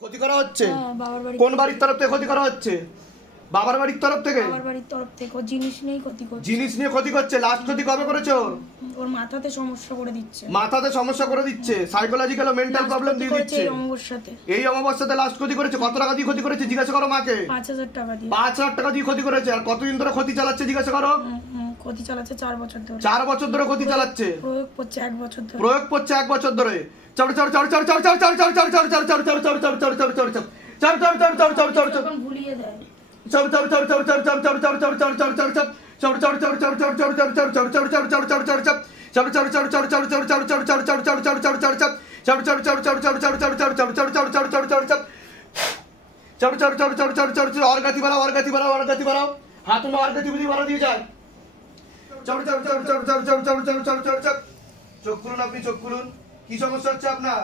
ক্ষতি করা হচ্ছে বাবার বাড়ি কোন বাড়ির তরফ থেকে ক্ষতি করা হচ্ছে? বাবার বাড়ির তরফ থেকে? বাবার বাড়ির তরফ থেকে ও জিনিস নিয়েই ক্ষতি করছে। জিনিস নিয়ে ক্ষতি করছে। লাস্ট ক্ষতি কবে করেছে? ওর মাথাতে সমস্যা করে দিচ্ছে। মাথাতে সমস্যা করে দিচ্ছে, সাইকোলজিক্যাল ও মেন্টাল প্রবলেম দিয়ে দিচ্ছে। এই অমাবস্যাতে এই অমাবস্যাতে লাস্ট ক্ষতি করেছে। কত টাকা দিয়ে ক্ষতি করেছে জিজ্ঞাসা করো মাকে। 5000 টাকা দিয়ে। 5000 টাকা দিয়ে ক্ষতি করেছে। আর কতদিন ধরে ক্ষতি চালাচ্ছে জিজ্ঞাসা করো। ক্ষতি চালাচ্ছে 4 বছর ধরে। 4 বছর ধরে ক্ষতি চালাচ্ছে। প্রয়োগ করছে 1 বছর ধরে। প্রয়োগ করছে 1 বছর ধরে। ভুলিয়ে দেয়। और गति बढ़ाओ, और गति बढ़ाओ, और गति बढ़ाओ। हाथों में और गतिविधि बढ़ा दी जाए। চোখ খুলুন, আপনি চোখ খুলুন। কি সমস্যা হচ্ছে আপনার?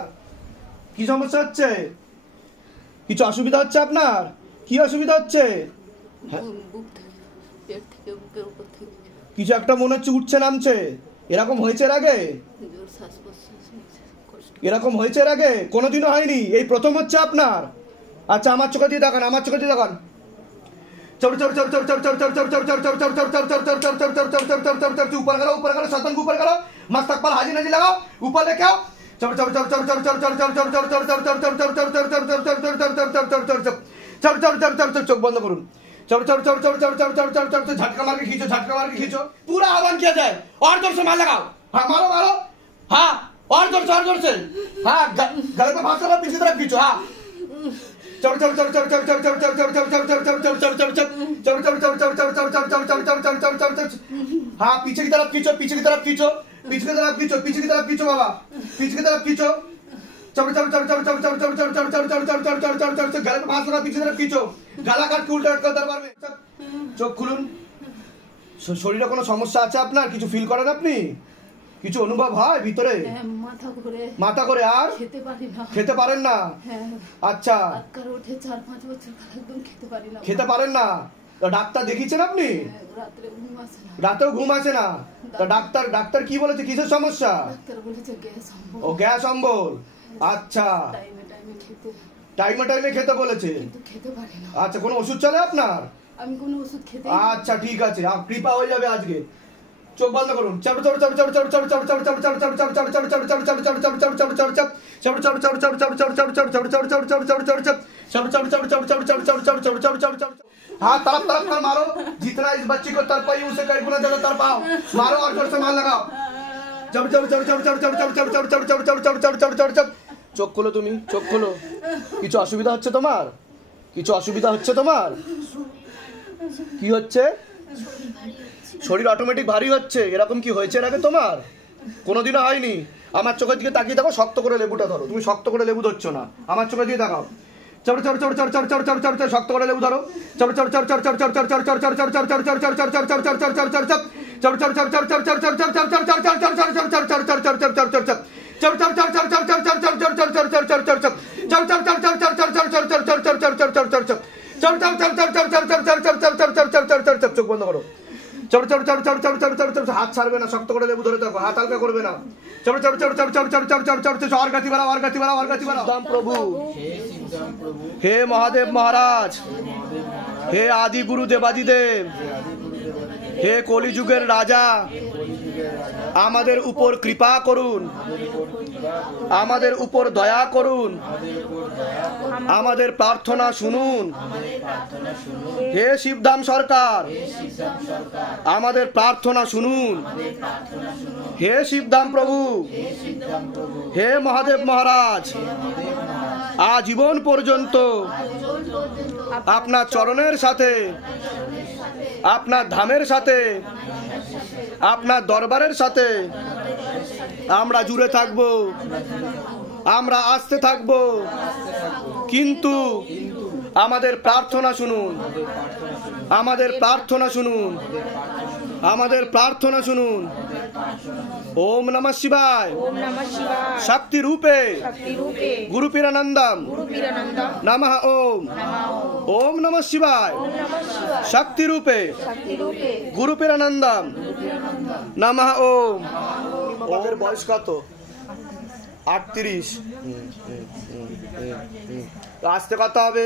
কি সমস্যা হচ্ছে? কিছু অসুবিধা হচ্ছে আপনার? কি অসুবিধা হচ্ছে? কিছু একটা মনে হচ্ছে উঠছে নামছে। এরকম হয়েছে এর আগে? এরকম হয়েছে এর আগে? কোনোদিনও হয়নি, এই প্রথম হচ্ছে আপনার। আচ্ছা আমার চোখে দিয়ে দেখান, আমার চোখে দিয়ে দেখান। ऊपर करो, ऊपर करो, शतन को ऊपर करो, मस्तक पर हाजी नजी लगाओ, ऊपर लेके आओ। चोख बंद करूँ। झटका मार के खींचो, झटका मार के खींचो। पूरा आह्वान किया जाए और जोर से मार लगाओ। हाँ मारो मारो, हाँ और जोर से, और जोर से। हाँ गले पे फांस लगा, पीछे तरफ खींचो। हाँ हाँ पीछे की तरफ खींचो, पीछे की तरफ खींचो, पीछे की तरफ खींचो, पीछे की तरफ खींचो बाबा, पीछे की तरफ खींचो। गले पे फांस लगा, पीछे तरफ खींचो, गला काट के उल्टा लटकाओ दरबार में। চোখ খুলুন। শরীরে কোনো সমস্যা আছে আপনার? কিছু ফিল করেন আপনি? কিছু অনুভব হয় ভিতরে? মাথা ঘোরে আর খেতে পারেন না? আচ্ছা খেতে পারেন না। ডাক্তার দেখিয়েছেন আপনি? রাতেও ঘুম আসে না? ডাক্তার কি বলেছে, কিসের সমস্যা? ও গ্যাস অম্বল। আচ্ছা টাইমে টাইমে খেতে বলেছে। আচ্ছা কোনো ওষুধ চলে আপনার? আমি কোনো ওষুধ খেতে। আচ্ছা ঠিক আছে, কৃপা হয়ে যাবে আজকে। চোখ বন্ধ করুন। हाँ तरफ तरफ कर मारो, जितना इस बच्ची को तरपाई उसे कई गुना ज्यादा तरपाओ। मारो और जोर से मार लगाओ। চোখ খোলো, তুমি চোখ খোলো। কিছু অসুবিধা হচ্ছে তোমার? কিছু অসুবিধা হচ্ছে তোমার? কি হচ্ছে? শরীর অটোমেটিক ভারী হচ্ছে। এরকম কি হয়েছে এর আগে তোমার? কোনোদিনও হয়নি। আমার চোখের দিকে তাকিয়ে দেখো, শক্ত করে লেবুটা ধরো। তুমি শক্ত করে লেবু ধরছো না, আমার চোখে দিয়ে দেখাও। শক্ত করে লেবু ধরো। চোখ বন্ধ করো। হাত ছাড়বে না, শক্ত করে লেবু ধরে থাকো, হাত হালকা করবে না। और गति बढ़ाओ, और गति बढ़ाओ, और गति बढ़ाओ। प्रभु हे महादेव महाराज, हे आदि गुरु देवादिदेव, হে কলিযুগের রাজা, আমাদের উপর কৃপা করুন, আমাদের উপর দয়া করুন, আমাদের প্রার্থনা শুনুন। হে শিবধাম সরকার, আমাদের প্রার্থনা শুনুন। হে শিবধাম প্রভু, হে মহাদেব মহারাজ, আজীবন পর্যন্ত আপনার চরণের সাথে, আপনার ধামের সাথে, আপনার দরবারের সাথে আমরা জুড়ে থাকব, আমরা আসতে থাকব। কিন্তু আমাদের প্রার্থনা শুনুন, আমাদের প্রার্থনা শুনুন, আমাদের প্রার্থনা শুনুন। ओम नमः शिवाय, शक्ति रूपे गुरुपीरानंदम नमः। ओम ओम नमः शिवाय, शक्ति रूपे गुरुपीरानंदम नमः। ओम ওর বয়স কত? 38। আসতে কথা হবে।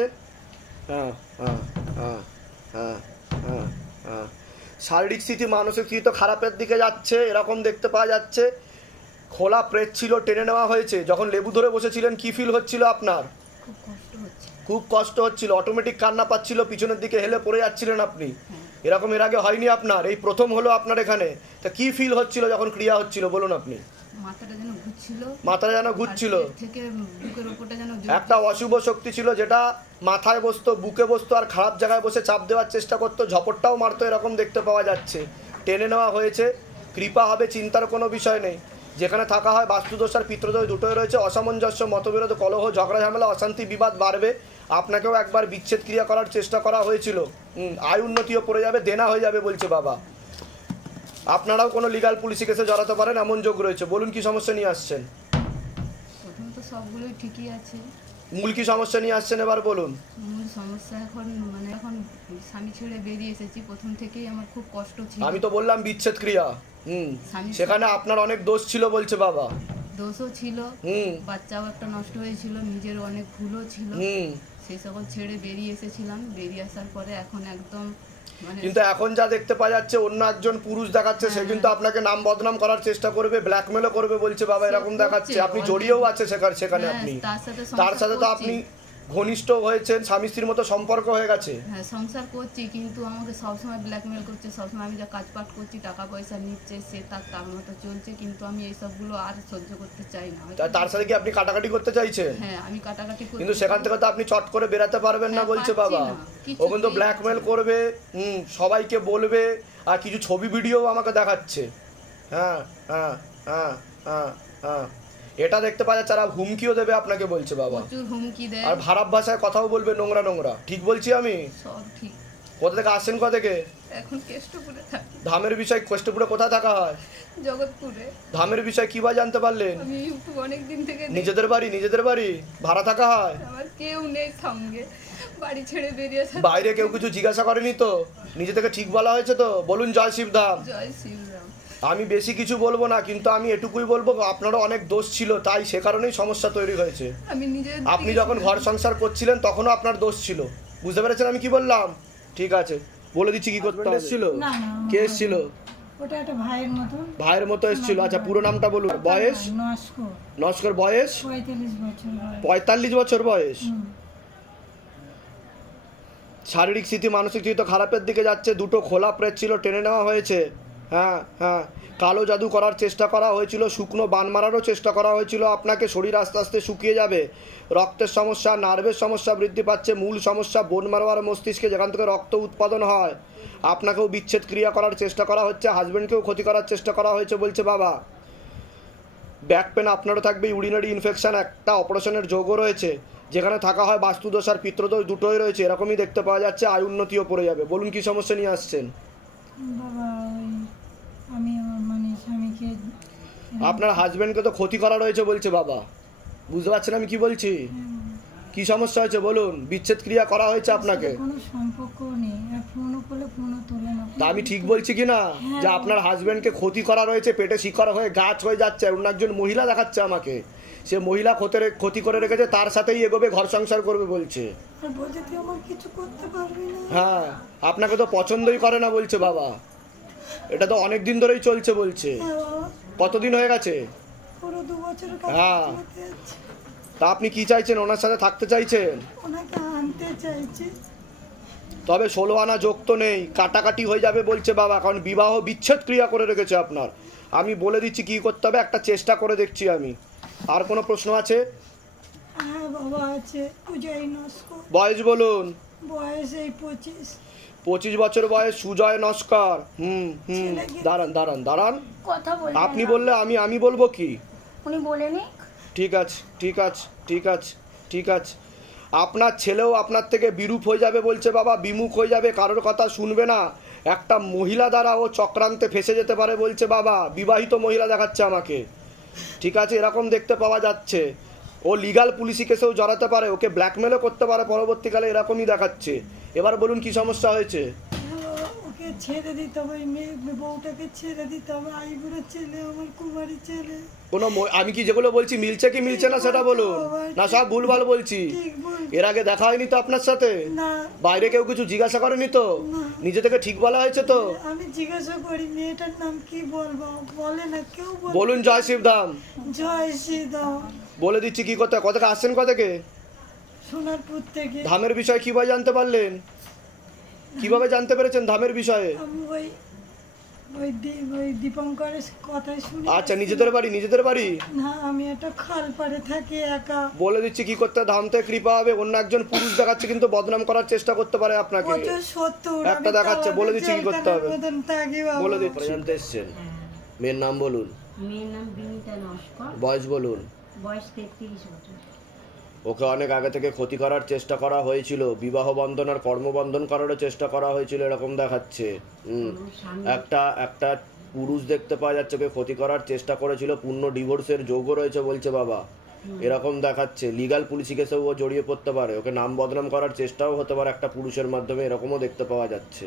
হ্যাঁ হ্যাঁ হ্যাঁ হ্যাঁ হ্যাঁ হ্যাঁ। শারীরিক স্থিতি মানসিক স্থিতি তো খারাপের দিকে যাচ্ছে, এরকম দেখতে পাওয়া যাচ্ছে। খোলা প্রেত ছিল, টেনে নেওয়া হয়েছে। যখন লেবু ধরে বসেছিলেন কি ফিল হচ্ছিল আপনার? খুব কষ্ট হচ্ছিল, অটোমেটিক কান্না পাচ্ছিল, পিছনের দিকে হেলে পড়ে যাচ্ছিলেন আপনি। এরকম এর আগে হয়নি আপনার, এই প্রথম হলো আপনার এখানে। তা কি ফিল হচ্ছিল যখন ক্রিয়া হচ্ছিল বলুন আপনি? মাথাটা যেন ঘুরছিল, একটা অশুভ শক্তি ছিল যেটা মাথায় বসতো, বুকে বসতো, আর খারাপ জায়গায় বসে চাপ দেওয়ার চেষ্টা করতো, ঝপটটাও মারতো, এরকম দেখতে পাওয়া যাচ্ছে। টেনে নেওয়া হয়েছে, কৃপা হবে, চিন্তার কোনো বিষয় নেই। যেখানে থাকা হয় বাস্তুদোষ আর পিতৃদোষ দুটোই রয়েছে। অসামঞ্জস্য, মতবিরোধ, কলহ, ঝগড়া ঝামেলা, অশান্তি, বিবাদ বাড়বে। আপনাকেও একবার বিচ্ছেদ ক্রিয়া করার চেষ্টা করা হয়েছিল। আয় উন্নতিও পড়ে যাবে, দেনা হয়ে যাবে বলছে বাবা। আপনারাও কোনো লিগাল পুলিশি কেসে জড়াতে পারেন, এমন যোগ রয়েছে। বলুন কি সমস্যা নিয়ে আসছেন? প্রথম তো সবগুলোই ঠিকই আছে। মূল কি সমস্যা নিয়ে আসছেন এবার বলুন? মূল সমস্যা এখন স্বামী ছেড়ে বেরিয়ে এসেছি, প্রথম থেকেই আমার খুব কষ্ট ছিল। আমি তো বললাম বিচ্ছেদ ক্রিয়া। সেখানে আপনার অনেক দোষ ছিল বলছে বাবা। দোষও ছিল, বাচ্চাও একটা নষ্ট হয়েছিল, নিজের অনেক ভুলও ছিল। সেই সকল ছেড়ে বেরিয়ে এসেছিলাম। বেরিয়ে আসার পরে এখন একদম কিন্তু এখন যা দেখতে পাওয়া যাচ্ছে, অন্য একজন পুরুষ দেখাচ্ছে, সে কিন্তু আপনাকে নাম বদনাম করার চেষ্টা করবে, ব্ল্যাকমেলও করবে বলছে বাবা, এরকম দেখাচ্ছে। আপনি জড়িয়েও আছে সেখানে আপনি, তার সাথে তো আপনি ঘনিষ্ঠ হয়েছেন, স্বামী স্ত্রীর মতো সম্পর্ক হয়ে গেছে। হ্যাঁ, সংসার করছি, কিন্তু আমাকে সবসময় ব্ল্যাকমেল করছে। সবসময় আমি যা কাজপাট করছি, টাকা পয়সা নিচ্ছে, সে তার মতো চলছে। কিন্তু আমি এই সবগুলো আর সহ্য করতে চাই না। তার সাথে কি আপনি কাটাকাটি করতে চাইছেন? হ্যাঁ, আমি কাটাকাটি করতে, কিন্তু সেখান থেকে তো আপনি চট করে বেরাতে পারবেন না বলছে বাবা। ও কিন্তু ব্ল্যাকমেল করবে, সবাইকে বলবে, আর কিছু ছবি ভিডিও আমাকে দেখাচ্ছে। হ্যাঁ হ্যাঁ হ্যাঁ হ্যাঁ হ্যাঁ, এটা দেখতে পাওয়া যাচ্ছে। আর হুমকিও দেবে আপনাকে বলছে বাবা, প্রচুর হুমকি দেয়, আর খারাপ ভাষায় কথাও বলবে, নোংরা নোংরা। ঠিক বলছি আমি? সব ঠিক। কোথা থেকে আসছেন? কোথা থেকে? এখন কেষ্টপুরে থাকি। ধামের বিষয় কেষ্টপুরে কোথায় থাকা হয়? জগৎপুরে। ধামের বিষয় কি বা জানতে পারলেন? আমি ইউটিউব অনেক দিন থেকে নিজেদের বাড়ি ভাড়া থাকা হয়? আমার কেউ নেই সঙ্গে, বাড়ি ছেড়ে বেরিয়ে আসা। বাইরে কেউ কিছু জিজ্ঞাসা করেনি তো? নিজে থেকে ঠিক বলা হয়েছে তো? বলুন জয় শিবধাম। জয় শিবরাম। আমি বেশি কিছু বলবো না, কিন্তু আমি এটুকুই বলবো, আপনারও অনেক দোষ ছিল, তাই সে কারণেই সমস্যা তৈরি হয়েছে। আপনি যখন ঘর সংসার করছিলেন তখনও আপনার দোষ ছিল, বুঝতে পেরেছেন আমি কি বললাম? ঠিক আছে, বলে দিচ্ছি কি করতে হবে। কে এসেছিল? ওটা একটা ভাইয়ের মতো এসেছিল। আচ্ছা, পুরো নামটা বলুন। বয়স? নস্কর। বয়স? 45 বছর বয়স। শারীরিক স্থিতি মানসিক স্থিতি তো খারাপের দিকে যাচ্ছে। দুটো খোলা প্রেত ছিল, টেনে নেওয়া হয়েছে। হ্যাঁ হ্যাঁ, কালো জাদু করার চেষ্টা করা হয়েছিল, শুকনো বান মারারও চেষ্টা করা হয়েছিল আপনাকে। শরীর আস্তে আস্তে শুকিয়ে যাবে। রক্তের সমস্যা, নার্ভের সমস্যা বৃদ্ধি পাচ্ছে। মূল সমস্যা বোন মারো আর মস্তিষ্কে, যেখান থেকে রক্ত উৎপাদন হয়। আপনাকেও বিচ্ছেদ ক্রিয়া করার চেষ্টা করা হচ্ছে, হাজব্যান্ডকেও ক্ষতি করার চেষ্টা করা হয়েছে বলছে বাবা। ব্যাক পেন আপনারও থাকবে, ইউরিনারি ইনফেকশন, একটা অপারেশনের যোগও রয়েছে। যেখানে থাকা হয় বাস্তুদোষ আর পিতৃদোষ দুটোই রয়েছে, এরকমই দেখতে পাওয়া যাচ্ছে। আয় উন্নতিও পড়ে যাবে। বলুন কি সমস্যা নিয়ে আসছেন? বাবা, আমি স্বামীকে, আপনার হাজবেন্ডকে তো ক্ষতি করা রয়েছে বলছে বাবা, বুঝতে পারছেন আমি কি বলছি? কি সমস্যা হয়েছে বলুন? বিচ্ছেদ ক্রিয়া করা হয়েছে আপনাকে? কোনো সম্পর্ক নেই, ফোনও করলে ফোনও তোলে না। তা আমি ঠিক বলছি কি না যে আপনার হাজবেন্ডকে ক্ষতি করা রয়েছে, পেটে শিকড় হয়ে গাছ হয়ে যাচ্ছে, অন্য একজন মহিলা দেখাচ্ছে আমাকে। সে মহিলা ক্ষতি করে রেখেছে, তার সাথেই এগোবে, ঘর সংসার করবে বলছে। হ্যাঁ, আপনাকে তো পছন্দই করে না বলছে বাবা। এটা তো অনেক দিন ধরেই চলছে বলছে। কতদিন হয়ে গেছে? হ্যাঁ, তা আপনি কি চাইছেন? ওনার সাথে থাকতে চাইছেন? তবে 16 আনা যোগ তো নেই, কাটাকাটি হয়ে যাবে বলছে বাবা, কারণ বিবাহ বিচ্ছেদ ক্রিয়া করে রেখেছে আপনার। আমি বলে দিচ্ছি কি করতে হবে, একটা চেষ্টা করে দেখছি আমি। আর কোনো প্রশ্ন আছে? হ্যাঁ বাবা, আছে। বয়স বলুন। বয়স এই 25 বছর বয়স। সুজয় নস্কর। দাঁড়ান। আপনি বললে আমি বলবো কি? উনি বলেনি। ঠিক আছে। আপনার ছেলেও আপনার থেকে বিরূপ হয়ে যাবে বলছে বাবা, বিমুখ হয়ে যাবে, কারোর কথা শুনবে না। একটা মহিলা দ্বারা ও চক্রান্তে ফেসে যেতে পারে বলছে বাবা। বিবাহিত মহিলা দেখাচ্ছে আমাকে, ঠিক আছে? এরকম দেখতে পাওয়া যাচ্ছে। ও লিগাল পুলিশি কেসেও জড়াতে পারে, ওকে ব্ল্যাকমেলও করতে পারে পরবর্তীকালে, এরকমই দেখাচ্ছে। এবার বলুন কি সমস্যা হয়েছে? ওকে মেয়েকে ছেড়ে দিতে হবে, বউটাকে ছেড়ে দিতে হবে। আইবুড়ো ছেলে, আমার কুমারী ছেলে। কোনো আমি কি যেগুলো বলছি মিলছে কি মিলছে না সেটা বলুন, না সব ভুলভাল বলছি? ঠিক বলছি। এর আগে দেখা হয়নি তো আপনার সাথে? না, বাইরে কেউ কিছু জিজ্ঞাসা করেনি তো? নিজে থেকে ঠিক বলা হয়েছে তো? আমি জিজ্ঞাসা করি মেয়েটার নাম কি, বলবো বলে না কেউ। বলুন জয় শিবধাম। জয় শ্রীরাম। বলে দিচ্ছি কি করতে, কোথা থেকে আসছেন, কোথা থেকে? সোনারপুর থেকে। ধামের বিষয়ে কিভাবে জানতে পারলেন, কিভাবে জানতে পেরেছেন ধামের বিষয়ে? আমি ওই দীপঙ্করের কথাই শুনি। আচ্ছা, নিজেদের বাড়ি? নিজেদের বাড়ি না, আমি একটা খালপাড়ে থাকি একা। বলে দিচ্ছি কি করতে, ধাম থেকে কৃপা হবে। অন্য একজন পুরুষ দেখাচ্ছে কিন্তু বদনাম করার চেষ্টা করতে পারে আপনাকে। একটা দেখাচ্ছে, বলে দিচ্ছি কি করতে হবে, বলে দিচ্ছি। জানতে এসছেন, মেয়ের নাম বলুন। মেয়ের নাম বিনীতা নস্কর, বয়স বলুন। বয়স 33 বছর। ওকে অনেক আগে থেকে ক্ষতি করার চেষ্টা করা হয়েছিল, বিবাহ বন্ধন আর কর্মবন্ধন করারও চেষ্টা করা হয়েছিল, এরকম দেখাচ্ছে। একটা পুরুষ দেখতে পাওয়া যাচ্ছে, ওকে ক্ষতি করার চেষ্টা করেছিল, পূর্ণ ডিভোর্সের যোগও রয়েছে বলছে বাবা, এরকম দেখাচ্ছে। লিগাল পুলিশি কেসেও ও জড়িয়ে পড়তে পারে, ওকে নাম বদনাম করার চেষ্টাও হতে পারে একটা পুরুষের মাধ্যমে, এরকমও দেখতে পাওয়া যাচ্ছে।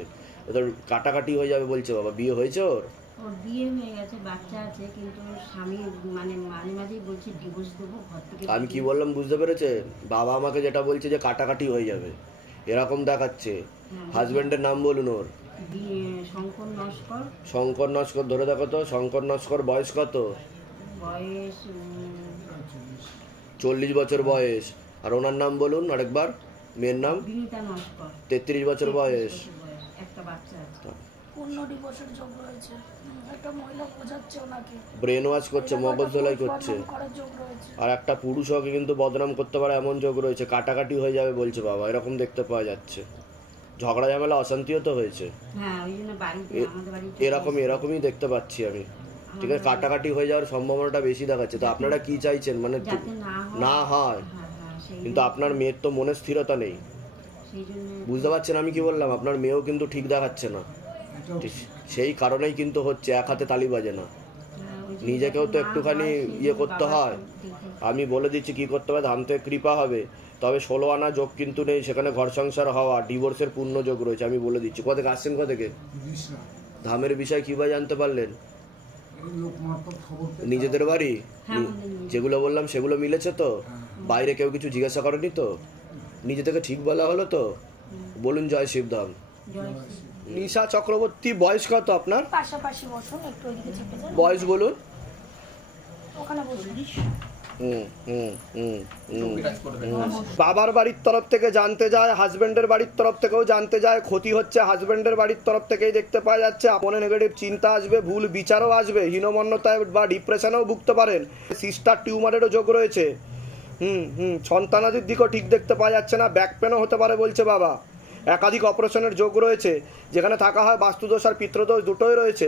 ওদের কাটাকাটি হয়ে যাবে বলছে বাবা। বিয়ে হয়েছে ওর? ওর বিয়ে হয়ে গেছে, বাচ্চা আছে, কিন্তু ওর স্বামী মানে মাঝে মাঝেই বলছে ডিভোর্স দেবো, ঘর থেকে। আমি কি বললাম বুঝতে পেরেছেন? বাবা আমাকে যেটা বলছে যে কাটাকাটি হয়ে যাবে, এরকম দেখাচ্ছে। হাজবেন্ডের নাম বলুন ওর। শঙ্কর নস্কর। শঙ্কর নস্কর, ধরে দেখো তো। শঙ্কর নস্কর বয়স কত? বয়স 40 বছর বয়স। আর ওনার নাম বলুন আরেকবার। মেয়ের নাম? বিনীতা নস্কর। 33 বছর বয়স। একটা বাচ্চা আছে। পূর্ণ ডিভোর্সের যোগ রয়েছে। একটা মহিলা বোঝাচ্ছে ওনাকে, ব্রেন ওয়াশ করছে, মগজ ধোলাই করছে। করার যোগ রয়েছে। আর একটা পুরুষ ওকে কিন্তু বদনাম করতে পারে এমন যোগ রয়েছে, কাটাকাটি হয়ে যাবে বলছে বাবা, এরকম দেখতে পাওয়া যাচ্ছে। ঝগড়া ঝামেলা অশান্তিও তো হয়েছে। হ্যাঁ, ওই জন্য বাড়িতে আমাদের বাড়িতে এরকমই দেখতে পাচ্ছি আমি। ঠিক আছে, কাটাকাটি হয়ে যাওয়ার সম্ভাবনাটা বেশি দেখাচ্ছে। তো আপনারা কি চাইছেন, মানে যাতে না হয়? কিন্তু আপনার মেয়ের তো মনে স্থিরতা নেই, বুঝতে পারছেন আমি কি বললাম? আপনার মেয়েও কিন্তু ঠিক দেখাচ্ছে না, সেই কারণেই কিন্তু হচ্ছে। এক হাতে তালি বাজে না, নিজেকেও তো একটুখানি ইয়ে করতে হয়। আমি বলে দিচ্ছি কি করতে হবে। ধাম থেকে কৃপা হবে, তবে 16 আনা যোগ কিন্তু নেই সেখানে। ঘর সংসার হওয়া, ডিভোর্সের পূর্ণ যোগ রয়েছে, আমি বলে দিচ্ছি। কোথা আসছেন, কোথা থেকে? ধামের বিষয় কিভাবে জানতে পারলেন? নিজেদের বাড়ি? যেগুলো বললাম সেগুলো মিলেছে তো? বাইরে কেউ কিছু জিজ্ঞাসা করেনি তো? নিজে থেকে ঠিক বলা হলো তো? বলুন জয় শিবধাম। নিশা চক্রবর্তী, বয়স কত আপনার? পাশাপাশি বসুন, একটু ওইদিকে চেপে যান। বয়স বলুন। ওখানে বসুন। বাবার বাড়ির তরফ থেকে জানতে যায়, হাজবেন্ডের বাড়ির তরফ থেকেও জানতে যায়। ক্ষতি হচ্ছে হাজবেন্ডের বাড়ির তরফ থেকেই দেখতে পাওয়া যাচ্ছে। মনে নেগেটিভ চিন্তা আসবে, ভুল বিচারও আসবে, হীনমন্যতায় বা ডিপ্রেশনেও ভুগতে পারেন। সিস্টার টিউমারেরও যোগ রয়েছে। সন্তানাদির দিকও ঠিক দেখতে পাওয়া যাচ্ছে না। ব্যাক পেনও হতে পারে বলছে বাবা। একাধিক অপারেশনের যোগ রয়েছে, যেখানে থাকা হয় বাস্তুদোষ আর পিতৃদোষ দুটোই রয়েছে।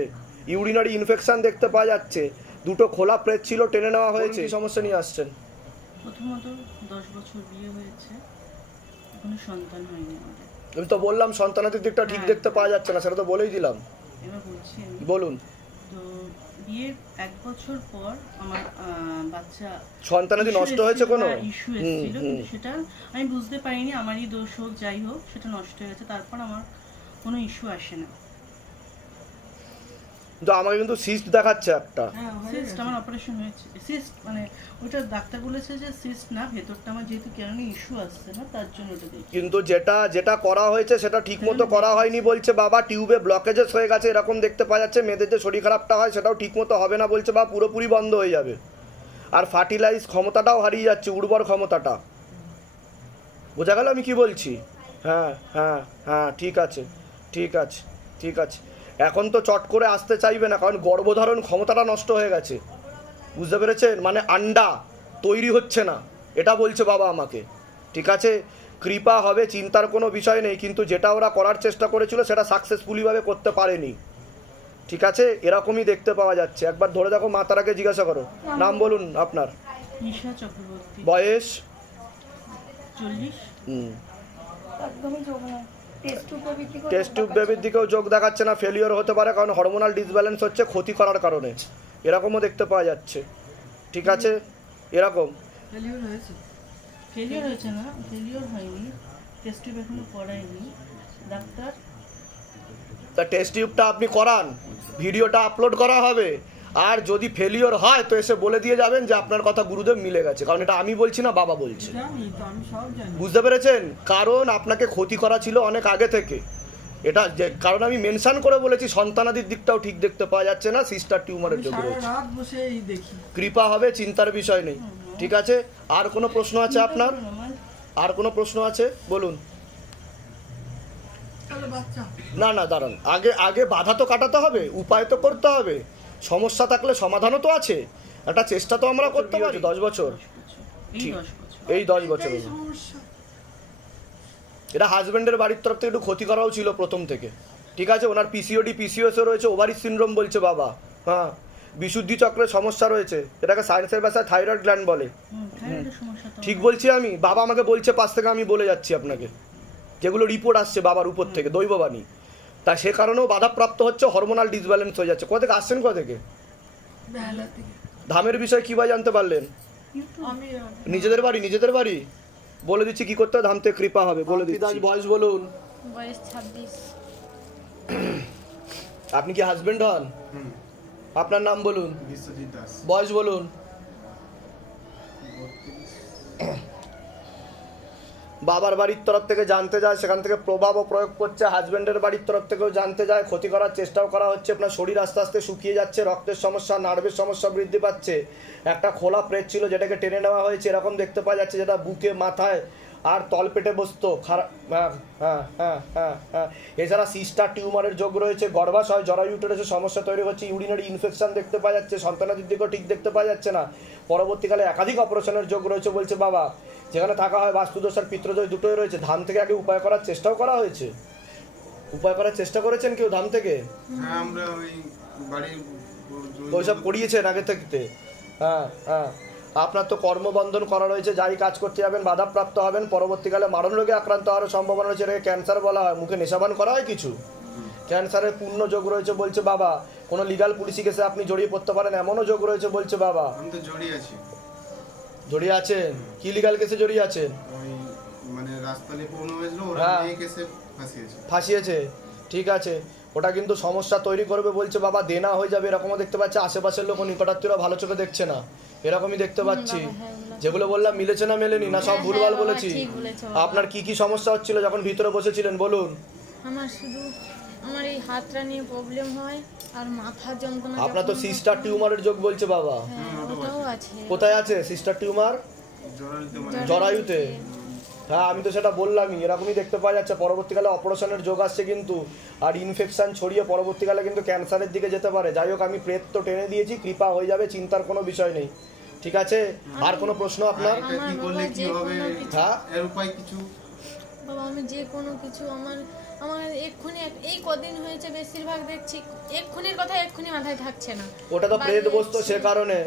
ইউরিনারি ইনফেকশন দেখতে পাওয়া যাচ্ছে। দুটো খোলা প্রেত ছিল, টেনে নেওয়া হয়েছে। সমস্যা নিয়ে আসছেন? প্রথমত 10 বছর বিয়ে হয়েছে, কোনো সন্তান হয়নি আমাদের। আমি তো বললাম সন্তানাদির দিকটা ঠিক দেখতে পাওয়া যাচ্ছে না, সেটা তো বলেই দিলাম। এবার বলছি আমি, বলুন। তো বিয়ের 1 বছর পর আমার বাচ্চা সন্তানাদি নষ্ট হয়েছে কোনো ইস্যু এসেছিল, কিন্তু সেটা আমি বুঝতে পারিনি। আমারই দোষ হোক যাই হোক, সেটা নষ্ট হয়ে গেছে। তারপর আমার কোনো ইস্যু আসে না। তো আমাকে কিন্তু সিস্ট দেখাচ্ছে একটা। সিস্ট আমার অপারেশন হয়েছে। সিস্ট মানে ওটা ডাক্তার বলেছে যে সিস্ট না, ভেতরটা আমার যেহেতু কেন ইস্যু আসছে না, তার জন্য ওটা দেখি। কিন্তু যেটা করা হয়েছে সেটা ঠিক মতো করা হয়নি বলছে বাবা। টিউবে ব্লকেজেস হয়ে গেছে, এরকম দেখতে পাওয়া যাচ্ছে। মেয়েদের যে শরীর খারাপটা হয় সেটাও ঠিক মতো হবে না বলছে বা পুরোপুরি বন্ধ হয়ে যাবে। আর ফার্টিলাইজ ক্ষমতাটাও হারিয়ে যাচ্ছে, উর্বর ক্ষমতাটা। বোঝা গেল আমি কি বলছি? হ্যাঁ হ্যাঁ হ্যাঁ, ঠিক আছে ঠিক আছে ঠিক আছে। এখন তো চট করে আসতে চাইবে না, কারণ গর্ভধারণ ক্ষমতাটা নষ্ট হয়ে গেছে, বুঝতে পেরেছেন? মানে আন্ডা তৈরি হচ্ছে না, এটা বলছে বাবা আমাকে। ঠিক আছে, কৃপা হবে, চিন্তার কোনো বিষয় নেই। কিন্তু যেটা ওরা করার চেষ্টা করেছিল সেটা সাকসেসফুলিভাবে করতে পারেনি। ঠিক আছে, এরকমই দেখতে পাওয়া যাচ্ছে। একবার ধরে দেখো, মাতারাকে জিজ্ঞাসা করো। নাম বলুন আপনার। নিশা চক্রবর্তী। বয়স? 40। একদমই যোগ নয়। টেস্ট টিউব বেবির দিকেও যোগ দেখাচ্ছে না। ফেলিওর হতে পারে, কারণ হরমোনাল ডিসব্যালেন্স হচ্ছে ক্ষতি করার কারণে, এরকমও দেখতে পাওয়া যাচ্ছে। ঠিক আছে, এরকম ফেলিওর হয়েছে না, ফেলিওর হয়নি। টেস্ট টিউব এখনো করায়নি ডাক্তার। তা টেস্ট টিউবটা আপনি করান, ভিডিওটা আপলোড করা হবে, আর যদি ফেলিওর হয় তো এসে বলে দিয়ে যাবেন যে আপনার কথা গুরুদেব মিলে গেছে, কারণ এটা আমি বলছি না, বাবা বলছে। বুঝতে পেরেছেন? কারণ আপনাকে ক্ষতি করা ছিল অনেক আগে থেকে, এটা কারণ আমি মেনশন করে বলেছি সন্তানাদির দিকটাও ঠিক দেখতে পাওয়া যাচ্ছে না, সিস্টার টিউমারের যোগ রয়েছে। কৃপা হবে, চিন্তার বিষয় নেই। ঠিক আছে, আর কোনো প্রশ্ন আছে আপনার? আর কোনো প্রশ্ন আছে বলুন। না না দাঁড়ান, আগে বাধা তো কাটাতে হবে, উপায় তো করতে হবে, সমস্যা থাকলে সমাধানও তো আছে, একটা চেষ্টা তো আমরা করতে পারি। 10 বছর, এই 10 বছর এটা হাজবেন্ডের বাড়ির তরফ থেকে একটু ক্ষতি করাও ছিল প্রথম থেকে। ঠিক আছে, ওনার পিসিওডি পিসিওএসও রয়েছে, ওভারি সিনড্রোম বলছে বাবা। হ্যাঁ, বিশুদ্ধি চক্রের সমস্যা রয়েছে, এটাকে সায়েন্সের ভাষায় থাইরয়েড গ্ল্যান্ড বলে। ঠিক বলছি আমি? বাবা আমাকে বলছে পাশ থেকে, আমি বলে যাচ্ছি আপনাকে যেগুলো রিপোর্ট আসছে বাবার উপর থেকে, দৈববাণী। তা সে কারণেও বাধাপ্রাপ্ত হচ্ছে, হরমোনাল ডিসব্যালেন্স হয়ে যাচ্ছে। কোথা থেকে আসছেন? কোথা থেকে? ধামের বিষয়ে কিভাবে জানতে পারলেন? নিজেদের বাড়ি বলে দিচ্ছি কি করতে হবে, ধাম থেকে কৃপা হবে বলে দিচ্ছি। বয়স বলুন। বয়স 26। আপনি কি হাজবেন্ড হন? আপনার নাম বলুন। বয়স বলুন। বাবার বাড়ির তরফ থেকে জানতে যায়, সেখান থেকে প্রভাবও প্রয়োগ করছে, হাজবেন্ডের বাড়ির তরফ থেকেও জানতে যায়, ক্ষতি করার চেষ্টাও করা হচ্ছে। আপনার শরীর আস্তে আস্তে শুকিয়ে যাচ্ছে, রক্তের সমস্যা, নার্ভের সমস্যা বৃদ্ধি পাচ্ছে। একটা খোলা প্রেত ছিল যেটাকে টেনে নেওয়া হয়েছে, এরকম দেখতে পাওয়া যাচ্ছে, যেটা বুকে, মাথায় আর তলপেটে বসতো। এছাড়া সিস্টার টিউমারের যোগ রয়েছে, গর্ভাশয়, জরায়ুটের সমস্যা তৈরি হচ্ছে, ইউরিনারি ইনফেকশন দেখতে পাওয়া যাচ্ছে, সন্তানাদির দিকেও ঠিক দেখতে পাওয়া যাচ্ছে না। পরবর্তীকালে একাধিক অপারেশনের যোগ রয়েছে বলছে বাবা। যেখানে থাকা হয় বাস্তুদোষ আর পিতৃদোষ দুটোই রয়েছে। ধাম থেকে আগে উপায় করার চেষ্টাও করা হয়েছে। উপায় করার চেষ্টা করেছেন কেউ ধাম থেকে? হ্যাঁ, আমরা ওই বাড়ি ওইসব করিয়েছেন আগে থেকে? হ্যাঁ হ্যাঁ। আপনার তো কর্মবন্ধন করা রয়েছে, যাই কাজ করতে যাবেন বাধাপ্রাপ্ত হবেন, পরবর্তীকালে মারণ রোগে আক্রান্ত হওয়ার সম্ভাবনা রয়েছে, এটাকে ক্যান্সার বলা হয়। মুখে নেশাবান করা হয় কিছু, ক্যান্সারের পূর্ণ যোগ রয়েছে বলছে বাবা। কোনো লিগাল পুলিশি কেসে আপনি জড়িয়ে পড়তে পারেন, এমনও যোগ রয়েছে বলছে বাবা। আমি তো জড়িয়ে আছি। জড়িয়ে আছেন? কি লিগাল কেসে জড়িয়ে আছেন? ওই মানে রাস্তালে পৌঁছে হয়েছিল, ওরা এই কেসে ফাঁসিয়েছে। ঠিক আছে, ওটা কিন্তু সমস্যা তৈরি করবে বলছে বাবা, দেনা হয়ে যাবে এরকমও দেখতে পাচ্ছি। আশেপাশের লোক, নিকটাত্মীয়রা ভালো চোখে দেখছে না, এরকমই দেখতে পাচ্ছি। যেগুলো বললাম মিলেছে না মেলেনি না সব ভুলভাল বলেছি? আপনার কি কি সমস্যা হচ্ছিল যখন ভিতরে বসেছিলেন বলুন? আমার শুধু আমার এই হাতটা নিয়ে প্রবলেম হয় আর মাথা যন্ত্রণা। আপনার তো সিস্টার টিউমারের যোগ বলছে বাবা। ওটাও আছে। কোথায় আছে সিস্টার টিউমার? জরায়ুতে। হ্যাঁ, আমি তো সেটা বললামই, এরকমই দেখতে পাওয়া যাচ্ছে। পরবর্তীকালে অপারেশনের যোগ আসছে কিন্তু, আর ইনফেকশন ছড়িয়ে পরবর্তীকালে কিন্তু ক্যান্সারের দিকে যেতে পারে। যাই হোক, আমি প্রেত তো টেনে দিয়েছি, কৃপা হয়ে যাবে, চিন্তার কোনো বিষয় নেই। ঠিক আছে, আর কোনো প্রশ্ন আপনার? কি করলে কি হবে? হ্যাঁ, এর উপায় কিছু? বাবা, আমি যে কোনো কিছু আমার এক্ষুনি এই কদিন হয়েছে বেশিরভাগ দেখছি এক্ষুনির কথা এক্ষুনি মাথায় থাকছে না। ওটা তো প্রেত বসতো, সে কারণে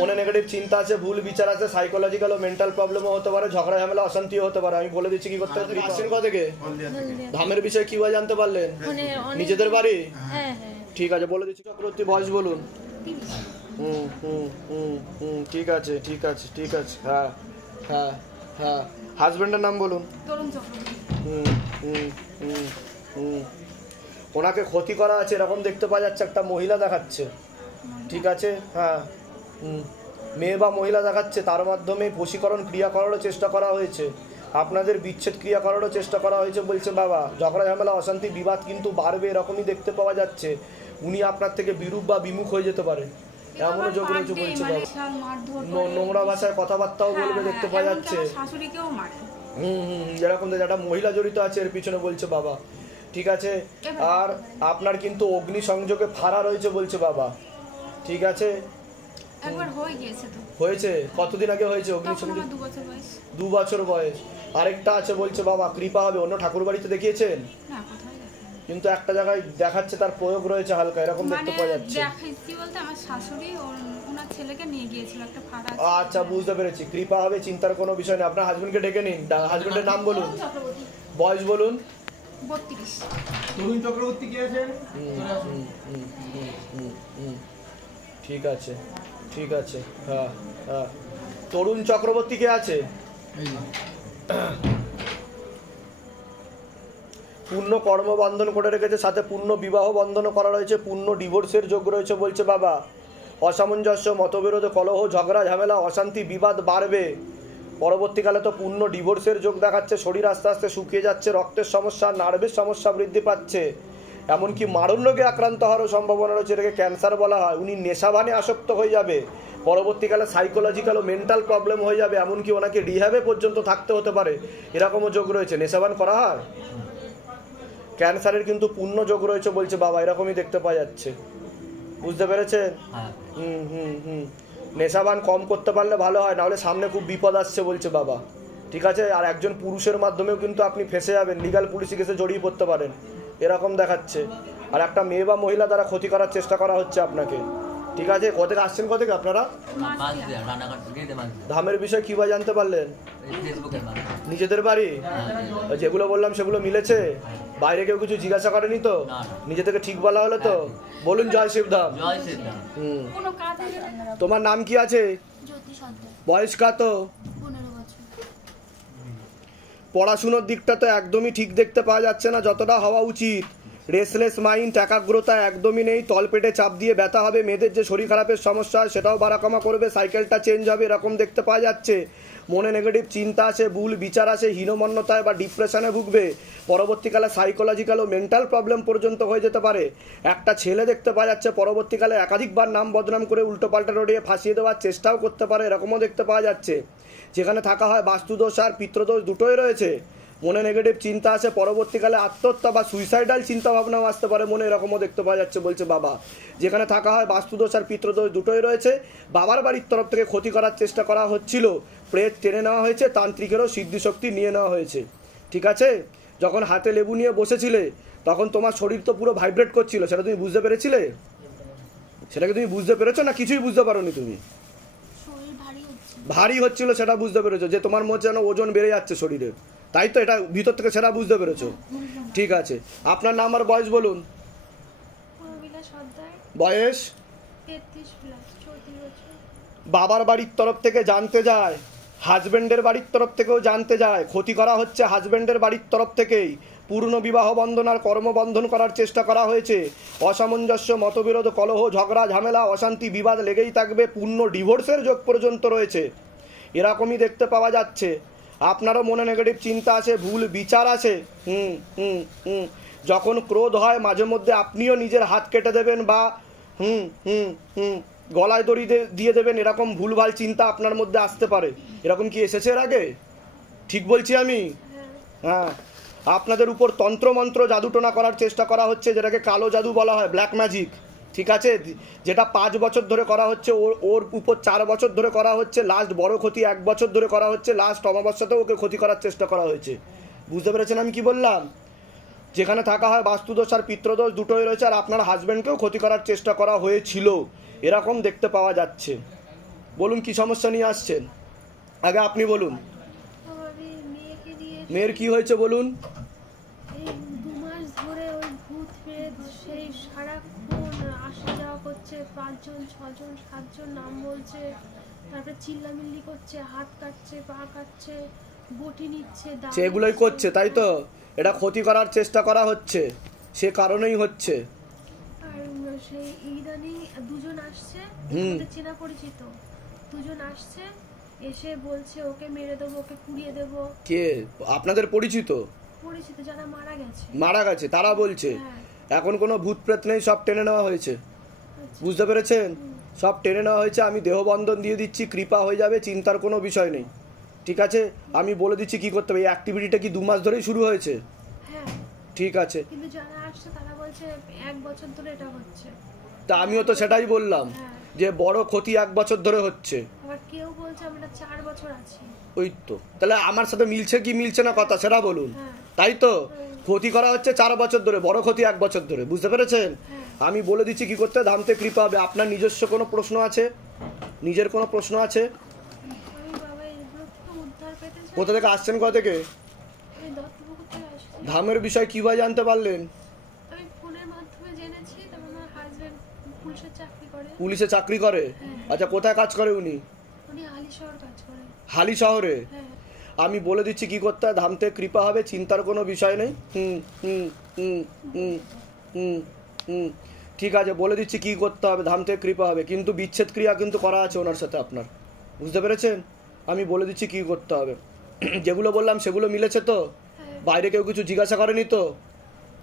মনে নেগেটিভ চিন্তা আছে, ভুল বিচার আছে, সাইকোলজিক্যাল ও মেন্টাল প্রবলেমও হতে পারে, ঝগড়া ঝামেলা অশান্তিও হতে পারে। আমি বলে দিচ্ছি কি করতে হবে। আসছেন কোথা থেকে? ধামের বিষয়ে কিভাবে জানতে পারলেন? নিজেদের বাড়ি? হ্যাঁ হ্যাঁ, ঠিক আছে, বলে দিচ্ছি। চক্রবর্তী, বয়স বলুন। ঠিক আছে ঠিক আছে ঠিক আছে। হ্যাঁ হ্যাঁ হ্যাঁ। হাজবেন্ডের নাম বলুন। তরুণ চক্রবর্তী। ওনাকে ক্ষতি করা আছে এরকম দেখতে পাওয়া যাচ্ছে, একটা মহিলা দেখাচ্ছে। ঠিক আছে, হ্যাঁ, মেয়ে বা মহিলা দেখাচ্ছে, তার মাধ্যমে বশীকরণ ক্রিয়া করারও চেষ্টা করা হয়েছে, আপনাদের বিচ্ছেদ ক্রিয়া করারও চেষ্টা করা হয়েছে বলছে বাবা। ঝগড়া ঝামেলা অশান্তি বিবাদ কিন্তু বাড়বে এরকমই দেখতে পাওয়া যাচ্ছে। উনি আপনার থেকে বিরূপ বা বিমুখ হয়ে যেতে পারে, এমনও যোগ রয়েছে বলছে বাবা। নোংরা ভাষায় কথাবার্তাও বলবে দেখতে পাওয়া যাচ্ছে। শাশুড়িকেও মারে। যেরকম একটা মহিলা জড়িত আছে এর পিছনে বলছে বাবা। ঠিক আছে, আর আপনার কিন্তু অগ্নি সংযোগে ফাড়া রয়েছে বলছে বাবা। ঠিক আছে, একবার হয়ে গিয়েছে তো। হয়েছে? কতদিন আগে হয়েছে অগ্নি সংযোগ? 2 বছর বয়স। 2 বছর বয়স। আরেকটা আছে বলছে বাবা, কৃপা হবে। অন্য ঠাকুর বাড়িতে দেখিয়েছেন? না, কোথায় দেখাইনি। কিন্তু একটা জায়গায় দেখাচ্ছে তার প্রয়োগ রয়েছে হালকা, এরকম দেখতে পাওয়া যাচ্ছে। দেখাইছি বলতে আমার শাশুড়ি ওনার ছেলেকে নিয়ে গিয়েছিল একটা ফাড়া। আচ্ছা, বুঝতে পেরেছি। কৃপা হবে, চিন্তার কোনো বিষয় নেই। আপনার হাজবেন্ডকে ডেকে নিন। হাজবেন্ডের নাম বলুন, বয়স বলুন। 32। তরুণ চক্রবর্তী কি আছেন? ঠিক আছে ঠিক আছে। হ্যাঁ হ্যাঁ। তরুণ চক্রবর্তী কে আছে? পূর্ণ কর্মবন্ধন করে রেখেছে, সাথে পূর্ণ বিবাহ বন্ধন করা রয়েছে, পূর্ণ ডিভোর্সের যোগ রয়েছে বলছে বাবা। অসামঞ্জস্য, মতবিরোধ, কলহ, ঝগড়া, ঝামেলা, অশান্তি, বিবাদ বাড়বে। পরবর্তীকালে তো পূর্ণ ডিভোর্সের যোগ দেখাচ্ছে। শরীর আস্তে আস্তে শুকিয়ে যাচ্ছে, রক্তের সমস্যা, নার্ভের সমস্যা বৃদ্ধি পাচ্ছে, এমনকি মারণ রোগে আক্রান্ত হওয়ারও সম্ভাবনা রয়েছে, এটাকে ক্যান্সার বলা হয়। উনি নেশাভানে আসক্ত হয়ে যাবে, পরবর্তীকালে সাইকোলজিক্যাল ও মেন্টাল প্রবলেম হয়ে যাবে, এমনকি ওনাকে রিহ্যাবে পর্যন্ত থাকতে হতে পারে, এরকমও যোগ রয়েছে। নেশাভান করা হয়, ক্যান্সারের কিন্তু পূর্ণ যোগ রয়েছে বলছে বাবা, এরকমই দেখতে পাওয়া যাচ্ছে। বুঝতে পেরেছেন? নেশাবান কম করতে পারলে ভালো হয়, নাহলে সামনে খুব বিপদ আসছে বলছে বাবা। ঠিক আছে? আর একজন পুরুষের মাধ্যমেও কিন্তু আপনি ফেসে যাবেন, লিগাল পুলিশি কেসে জড়িয়ে পড়তে পারেন, এরকম দেখাচ্ছে। আর একটা মেয়ে বা মহিলা দ্বারা ক্ষতি করার চেষ্টা করা হচ্ছে আপনাকে। ঠিক আছে? কোথেকে আসছেন, কোথেকে আপনারা? ধামের বিষয় কি বা জানতে পারলেন? নিজেদের বাড়ি? যেগুলো বললাম সেগুলো মিলেছে? বাইরে কেউ কিছু জিজ্ঞাসা করেনি তো? নিজে থেকে ঠিক বলা হলো তো? বলুন জয় শিবধাম। তোমার নাম কি আছে? বয়স কত? পড়াশুনোর দিকটা তো একদমই ঠিক দেখতে পাওয়া যাচ্ছে না যতটা হওয়া উচিত। রেসলেস মাইন্ড, একাগ্রতা একদমই নেই, তলপেটে চাপ দিয়ে ব্যথা হবে, মেয়েদের যে শরীর খারাপের সমস্যা সেটাও বাড়াকমা করবে, সাইকেলটা চেঞ্জ হবে, এরকম দেখতে পাওয়া যাচ্ছে। মনে নেগেটিভ চিন্তা আসে, ভুল বিচার আসে, হীনমন্যতায় বা ডিপ্রেশনে ভুগবে, পরবর্তীকালে সাইকোলজিক্যাল ও মেন্টাল প্রবলেম পর্যন্ত হয়ে যেতে পারে। একটা ছেলে দেখতে পাওয়া যাচ্ছে পরবর্তীকালে একাধিকবার নাম বদনাম করে উল্টোপাল্টা রড়িয়ে ফাঁসিয়ে দেওয়ার চেষ্টাও করতে পারে, এরকমও দেখতে পাওয়া যাচ্ছে। যেখানে থাকা হয় বাস্তুদোষ আর পিতৃদোষ দুটোই রয়েছে। মনে নেগেটিভ চিন্তা আসে, পরবর্তীকালে আত্মহত্যা বা সুইসাইডাল চিন্তা ভাবনাও আসতে পারে মনে, এরকমও দেখতে পাওয়া যাচ্ছে বলছে বাবা। যেখানে থাকা হয় বাস্তুদোষ আর পিতৃদোষ দুটোই রয়েছে। বাবার বাড়ির তরফ থেকে ক্ষতি করার চেষ্টা করা হচ্ছিল, প্রেত টেনে নেওয়া হয়েছে, তান্ত্রিকেরও সিদ্ধিশক্তি নিয়ে নেওয়া হয়েছে। ঠিক আছে? যখন হাতে লেবু নিয়ে বসেছিলে তখন তোমার শরীর তো পুরো ভাইব্রেট করছিল, সেটা তুমি বুঝতে পেরেছিলে? সেটাকে তুমি বুঝতে পেরেছো না কিছুই বুঝতে পারোনি? তুমি ভারী হচ্ছিল সেটা বুঝতে পেরেছো, যে তোমার মধ্যে যেন ওজন বেড়ে যাচ্ছে শরীরে, তাই তো? এটা ভিতর থেকে সেটা বুঝতে পেরেছো। ঠিক আছে, আপনার নাম আর বয়স বলুন। বয়স? বাবার বাড়ির তরফ থেকে জানতে যায়, হাজবেন্ডের বাড়ির তরফ থেকেও জানতে যায়, ক্ষতি করা হচ্ছে হাজবেন্ডের বাড়ির তরফ থেকেই। পূর্ণ বিবাহ বন্ধন আর কর্মবন্ধন করার চেষ্টা করা হয়েছে। অসামঞ্জস্য, মতবিরোধ, কলহ, ঝগড়া, ঝামেলা, অশান্তি, বিবাদ লেগেই থাকবে, পূর্ণ ডিভোর্সের যোগ পর্যন্ত রয়েছে, এরকমই দেখতে পাওয়া যাচ্ছে। আপনারও মনে নেগেটিভ চিন্তা আছে, ভুল বিচার আছে। যখন ক্রোধ হয় মাঝে মধ্যে আপনিও নিজের হাত কেটে দেবেন বা গলায় দড়ি দিয়ে দেবেন, এরকম ভুলভাল চিন্তা আপনার মধ্যে আসতে পারে। এরকম কি এসেছে এর আগে? ঠিক বলছি আমি? হ্যাঁ। আপনাদের উপর তন্ত্রমন্ত্র জাদুটোনা করার চেষ্টা করা হচ্ছে, যেটাকে কালো জাদু বলা হয়, ব্ল্যাক ম্যাজিক। ঠিক আছে? যেটা 5 বছর ধরে করা হচ্ছে, ওর উপর 4 বছর ধরে করা হচ্ছে, লাস্ট বড় ক্ষতি 1 বছর ধরে করা হচ্ছে, লাস্ট অমাবস্যাতেও ওকে ক্ষতি করার চেষ্টা করা হয়েছে। বুঝতে পেরেছেন আমি কি বললাম? যেখানে থাকা হয় বাস্তুদোষ আর পিতৃদোষ দুটোই রয়েছে, আর আপনার হাজব্যান্ডকেও ক্ষতি করার চেষ্টা করা হয়েছিল, এরকম দেখতে পাওয়া যাচ্ছে। বলুন কি সমস্যা নিয়ে আসছেন? আগে আপনি বলুন। মেয়ের কি হয়েছে বলুন? এই 2 মাস ধরে ওই ভূত প্রেত সেই সারাক্ষণ আসা যাওয়া করছে, 5 জন 6 জন 7 জন নাম বলছে, তারপরে চিল্লামিল্লি করছে, হাত কাটছে, পা কাটছে, বটি নিচ্ছে, সেগুলোই করছে, তাই তো? এটা ক্ষতি করার চেষ্টা করা হচ্ছে, সে কারণেই হচ্ছে। আর সেই ইদানিং 2 জন আসছে, চেনা পরিচিত 2 জন আসছে, এসে বলছে ওকে মেরে দেবো, ওকে পুড়িয়ে দেবো। কে? আপনাদের পরিচিত? পরিচিত, যারা মারা গেছে। মারা গেছে তারা বলছে? এখন কোনো ভূত প্রেত নেই, সব টেনে নেওয়া হয়েছে। বুঝতে পেরেছেন? সব টেনে নেওয়া হয়েছে। আমি দেহবন্ধন দিয়ে দিচ্ছি, কৃপা হয়ে যাবে, চিন্তার কোনো বিষয় নেই। ঠিক আছে? আমি বলে দিচ্ছি কি করতে হবে। এই অ্যাক্টিভিটিটা কি 2 মাস ধরেই শুরু হয়েছে? হ্যাঁ। ঠিক আছে, কিন্তু যারা আসছে তারা বলছে 1 বছর ধরে এটা হচ্ছে। তা আমিও তো সেটাই বললাম, যে বড় ক্ষতি 1 বছর ধরে হচ্ছে। আবার কেউ বলছে আমরা 4 বছর আছি। ওই তো, তাহলে আমার সাথে মিলছে কি মিলছে না কথা সেটা বলুন। তাই তো? ক্ষতি করা হচ্ছে 4 বছর ধরে, বড় ক্ষতি 1 বছর ধরে। বুঝতে পেরেছেন? আমি বলে দিচ্ছি কি করতে, ধামতে কৃপা হবে। আপনার নিজস্ব কোনো প্রশ্ন আছে? নিজের কোনো প্রশ্ন আছে? কোথা থেকে আসছেন? কোথা থেকে? ধামের বিষয় কিভাবে জানতে পারলেন? আমি ফোনের মাধ্যমে জেনেছি। আমার হাজবেন্ড পুলিশে চাকরি করে? আচ্ছা, কোথায় কাজ করে উনি? উনি হালি শহর কাজ করে। হালি শহরে? আমি বলে দিচ্ছি কি করতে হয়, ধাম থেকে কৃপা হবে, চিন্তার কোনো বিষয় নেই। হুম হুম হুম হুম হুম হুম ঠিক আছে, বলে দিচ্ছি কি করতে হবে, ধাম থেকে কৃপা হবে, কিন্তু বিচ্ছেদ ক্রিয়া কিন্তু করা আছে ওনার সাথে আপনার, বুঝতে পেরেছেন? আমি বলে দিচ্ছি কি করতে হবে। যেগুলো বললাম সেগুলো মিলেছে তো? বাইরে কেউ কিছু জিজ্ঞাসা করেনি তো?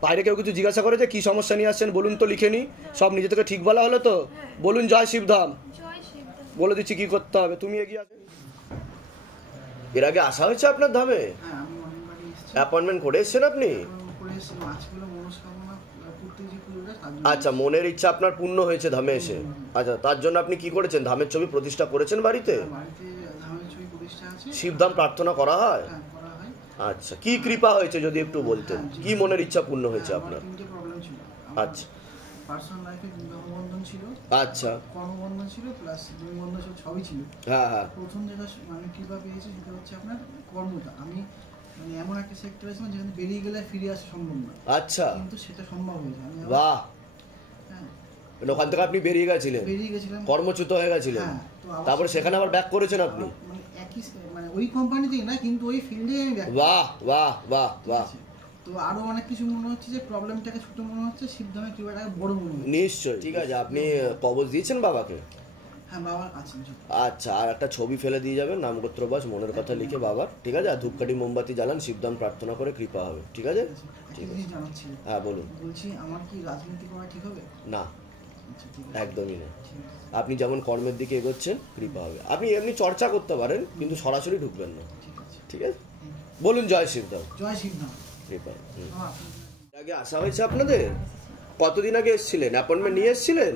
বাইরে কেউ কিছু জিজ্ঞাসা করে যে কী সমস্যা নিয়ে আসছেন বলুন তো, লিখে নি, সব নিজে থেকে ঠিক বলা হলো তো? বলুন জয় শিবধাম। জয় শিবধাম। বলে দিচ্ছি কি করতে হবে, তুমি এগিয়ে আসো। এর আগে আসা হয়েছে আপনার ধামে? হ্যাঁ, আমি অনেকবারই এসেছি। অ্যাপয়েন্টমেন্ট করে এসেছেন আপনি? করে এসেছি, মাছগুলো মনস্কামনা করতে যে পুজোটা, তার জন্য। আচ্ছা, মনের ইচ্ছা আপনার পূর্ণ হয়েছে ধামে এসে। আচ্ছা, তার জন্য আপনি কি করেছেন? ধামের ছবি প্রতিষ্ঠা করেছেন বাড়িতে? বাড়িতে ধামের ছবি প্রতিষ্ঠা আছে। শিবধাম প্রার্থনা করা হয়? হ্যাঁ, করা হয়। আচ্ছা, কি কৃপা হয়েছে যদি একটু বলতেন, কি মনের ইচ্ছা পূর্ণ হয়েছে আমার আপনার? 3টে প্রবলেম ছিল। আচ্ছা পার্সোনাল লাইফে বিবাহবন্ধন ছিল, আচ্ছা, কর্মবন্ধন ছিল, প্লাস বন্ধন ছিল, সবই ছিল। হ্যাঁ হ্যাঁ, প্রথম যেটা মানে কৃপা পেয়েছে সেটা হচ্ছে আপনার কর্মটা। আমি মানে এমন একটা সেক্টরে ছিলাম যেখানে বেরিয়ে গেলে ফিরে আসা সম্ভব না, আচ্ছা, কিন্তু সেটা সম্ভব হয়েছে। আমি বাহ, হ্যাঁ, মানে ওখান থেকে আপনি বেরিয়ে গেছিলেন, বেরিয়ে গেছিলাম, কর্মচ্যুত হয়ে গেছিলেন, হ্যাঁ, তো আবার তারপরে সেখানে আবার ব্যাক করেছেন আপনি? মানে একই মানে ওই কোম্পানিতেই না, কিন্তু ওই ফিল্ডেই আমি ব্যাক। বাহ বাহ বাহ বাহ, তো আরো অনেক কিছু মনে হচ্ছে যে প্রবলেমটাকে ছোট মনে হচ্ছে, শিবধামের কৃপাটাকে বড় মনে হচ্ছে। নিশ্চয়ই। ঠিক আছে, আপনি কবজ দিয়েছেন বাবাকে? হ্যাঁ, বাবা আছেন। আচ্ছা, আর একটা ছবি ফেলে দিয়ে যাবেন, নামগোত্র বাস মনের কথা লিখে বাবার, ঠিক আছে? আর ধূপকাঠি মোমবাতি জ্বালান, শিবধাম প্রার্থনা করে কৃপা হবে, ঠিক আছে? একটা জিনিস জানাচ্ছি। হ্যাঁ বলুন। বলছি, আমার কি রাজনীতি করা ঠিক হবে? না, আচ্ছা, ঠিক আছে। একদমই না। ঠিক আছে, আপনি যেমন কর্মের দিকে এগোচ্ছেন কৃপা হবে। আপনি এমনি চর্চা করতে পারেন, কিন্তু সরাসরি ঢুকবেন না, ঠিক আছে। ঠিক আছে? বলুন জয় শিবধাম। জয় শিবধাম। কৃপা। হ্যাঁ, আগে আসা হয়েছে আপনাদের? কতদিন আগে এসেছিলেন? অ্যাপয়েন্টমেন্ট নিয়ে এসেছিলেন?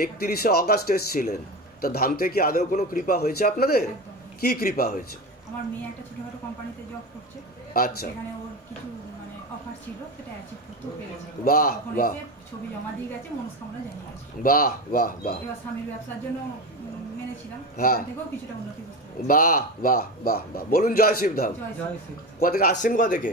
31শে আগস্ট এসেছিলেন। তা ধাম থেকে কি আদৌ কোনো কৃপা হয়েছে আপনাদের? কি কৃপা হয়েছে? আমার মেয়ে একটা ছোটখাটো কোম্পানিতে জব করছে, আচ্ছা, সেখানে ওর কিছু মানে অফার ছিল, সেটা অ্যাচিভ করতে পেরেছে। বাহ তখন বাহ, এসে ছবি জমা দিয়ে গেছে, মনস্কামনা জানিয়ে গেছে। বাহ বাহ বাহ, এবার স্বামীর ব্যবসার জন্য মেনেছিলাম, হ্যাঁ। সেখান থেকেও কিছুটা উন্নতি বুঝতে পেরেছি। বাহ বাহ বাহ বাহ, বলুন জয় শিবধাম। জয় শ্রী কোথা থেকে আসছেন? কোথা থেকে?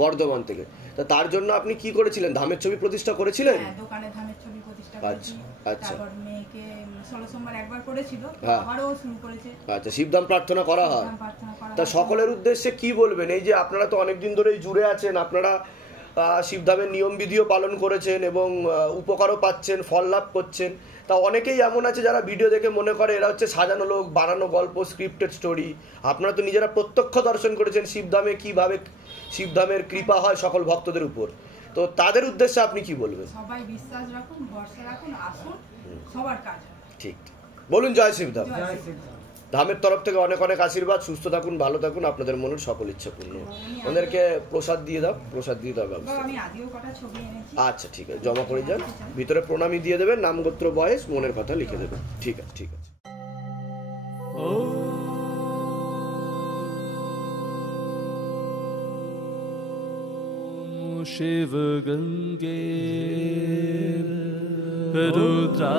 বর্ধমান থেকে। তা তার জন্য আপনি কি করেছিলেন? ধামের ছবি প্রতিষ্ঠা করেছিলেন? হ্যাঁ, দোকানে ধামের ছবি প্রতিষ্ঠা আচ্ছা, করেছি। আচ্ছা। তারপর মেয়েকে 16 সোমবার একবার করেছিল, হ্যাঁ। আবারও শুরু করেছে। আচ্ছা, শিবধাম প্রার্থনা করা হয়। ধাম প্রার্থনা করা তা হয়। সকলের উদ্দেশ্যে কি বলবেন? এই যে আপনারা তো অনেকদিন ধরেই জুড়ে আছেন, আপনারা শিবধামের নিয়মবিধিও পালন করেছেন এবং উপকারও পাচ্ছেন, ফল লাভ করছেন। তা অনেকেই এমন আছে যারা ভিডিও দেখে মনে করে এরা হচ্ছে সাজানো লোক, বানানো গল্প, স্ক্রিপ্টেড স্টোরি। আপনারা তো নিজেরা প্রত্যক্ষ দর্শন করেছেন শিবধামে কিভাবে শিবধামের কৃপা হয় সকল ভক্তদের উপর। তো তাদের উদ্দেশ্যে আপনি কি বলবেন? সবাই বিশ্বাস রাখুন, ভরসা রাখুন, আসুন, সবার কাজ হয়। ঠিক, বলুন জয় শিবধাম। জয় শ্রী ধামের তরফ থেকে অনেক অনেক আশীর্বাদ, সুস্থ থাকুন, ভালো থাকুন, আপনাদের মনের সকল ইচ্ছা পূর্ণ। ওদেরকে প্রসাদ দিয়ে দাও, প্রসাদ দিয়ে দাও ব্যবস্থা। আমি আদিও কটা ছবি এনেছি। আচ্ছা, ঠিক আছে, জমা করে যান, ভিতরে প্রণামী দিয়ে দেবেন, নাম গোত্র বয়স মনের কথা লিখে দেবেন। ঠিক আছে, ঠিক আছে। शिव गंगे रुद्रा